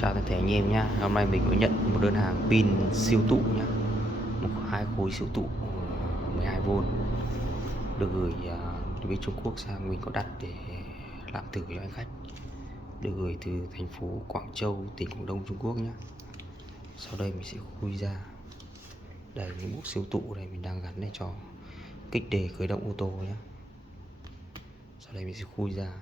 Chào tất cả anh em nhé. Hôm nay mình có nhận một đơn hàng pin siêu tụ nhé, một hai khối siêu tụ 12V được gửi từ bên Trung Quốc sang. Mình có đặt để làm thử cho anh khách, được gửi từ thành phố Quảng Châu, tỉnh Quảng Đông, Trung Quốc nhé. Sau đây mình sẽ khui ra. Đây, những bộ siêu tụ này mình đang gắn để cho kích đề khởi động ô tô nhé. Sau đây mình sẽ khui ra.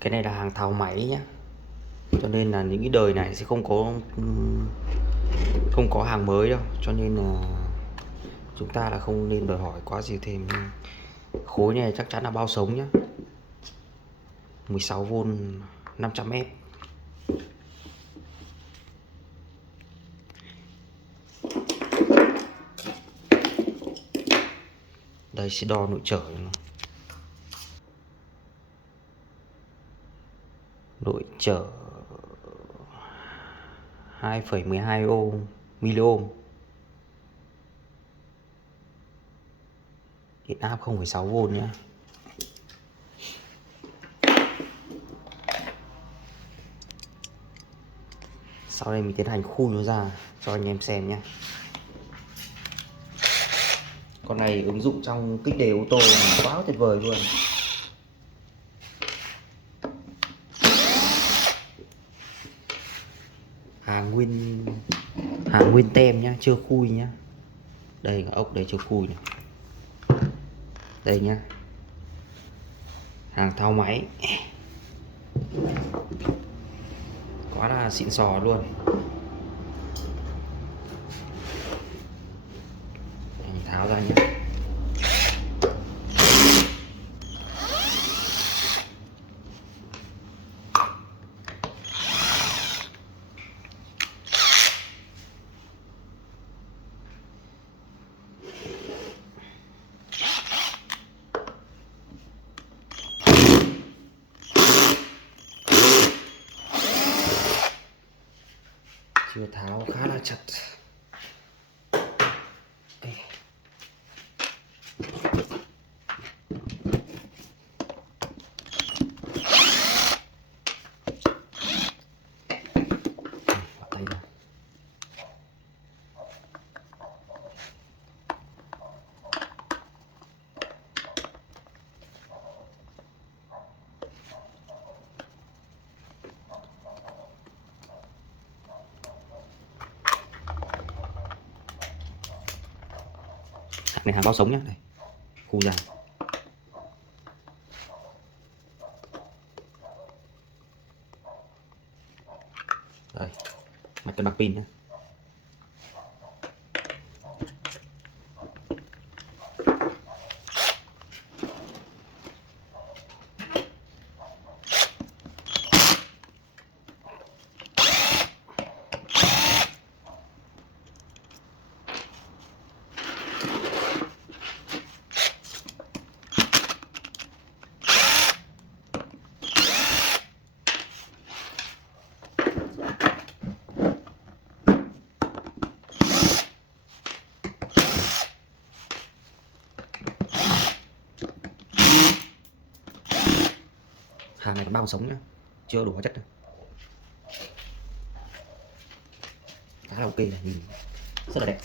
Cái này là hàng tháo máy nhé, cho nên là những cái đời này sẽ không có hàng mới đâu, cho nên là chúng ta là không nên đòi hỏi quá gì thêm. Khối này chắc chắn là bao sống nhé, 16V 500F. Đây sẽ đo nội trở. Nội trở 2,12 mili-ohm, điện áp 0,6V nhé. Sau đây mình tiến hành khui nó ra cho anh em xem nhé. Con này ứng dụng trong kích đề ô tô quá tuyệt vời luôn. Hàng nguyên tem nhá, chưa khui nhá. Đây ốc đây chưa khui này. Đây nhá, hàng tháo máy quá là xịn sò luôn. Mình tháo ra nhé. Chưa tháo khá là chặt. Đây. Tay ra. Này hàng bao sống nhá, đây khu ra. Đây, mặt cân bằng pin nhé. Hàng này còn bao sống nhá, chưa đủ hóa chất đâu. Khá là ok này, nhìn rất là đẹp.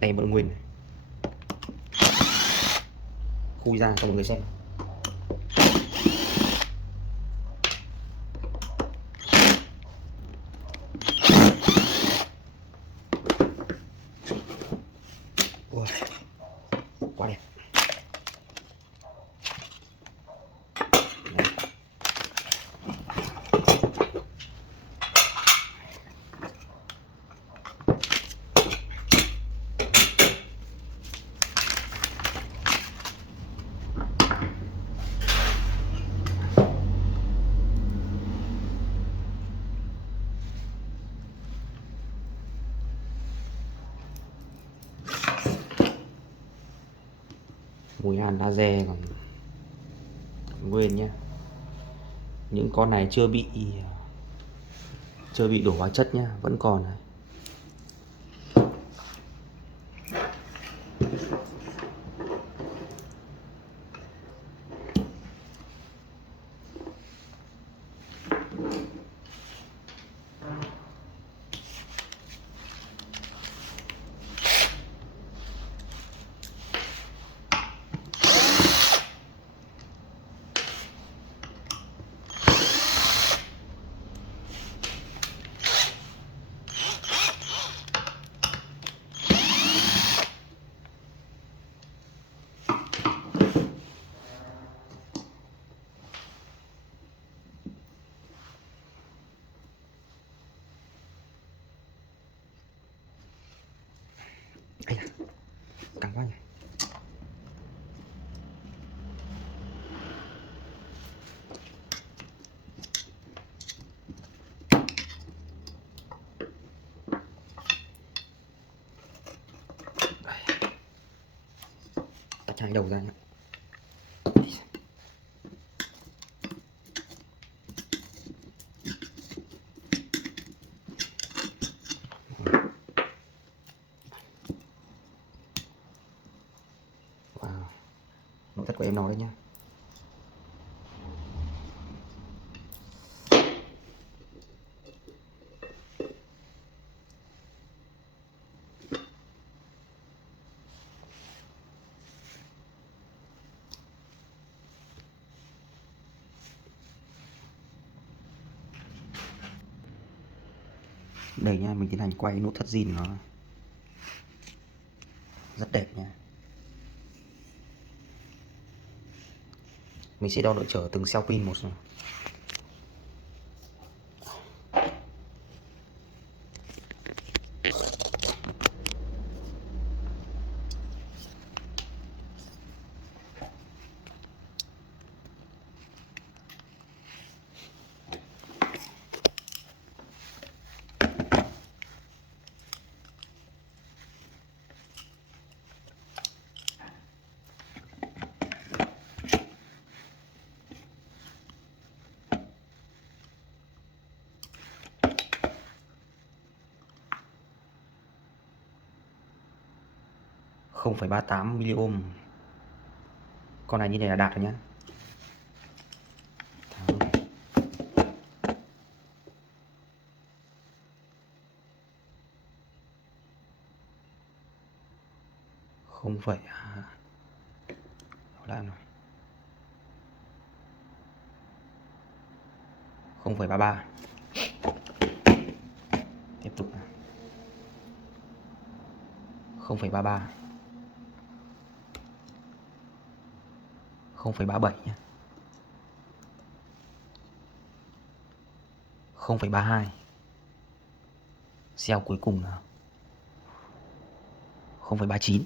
Đây mọi nguyên này, khui ra cho mọi người xem. Ui, quá đẹp. Mùi hàn laser còn nguyên nhé. Những con này chưa bị đổ hóa chất nhá, vẫn còn này. Ây da, căng quá nhỉ. Tách hai đầu ra nhé. Wow, nội thất của em nó đấy nhá. Đây nha, mình tiến hành quay nội thất zin nó rất đẹp nha. Mình sẽ đo độ trở từng cell pin một rồi. Không phẩy 38 miliohm. Con này như này là đạt rồi nhá. Không phẩy lại rồi. 0,33. Tiếp tục nào. 0,33. 0,37 nhé. 0,32. Cell cuối cùng nào. 0,39.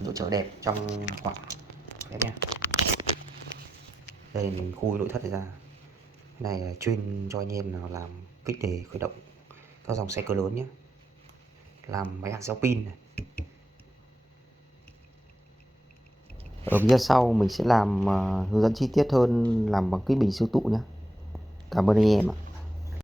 Độ trở đẹp trong khoảng phép nha. Đây mình khui nội thất này ra. Này là chuyên cho anh em nào làm kích để khởi động các dòng xe cỡ lớn nhé, làm máy hạt xeo pin này. Ở video sau mình sẽ làm hướng dẫn chi tiết hơn làm bằng kích bình siêu tụ nhé. Cảm ơn anh em ạ.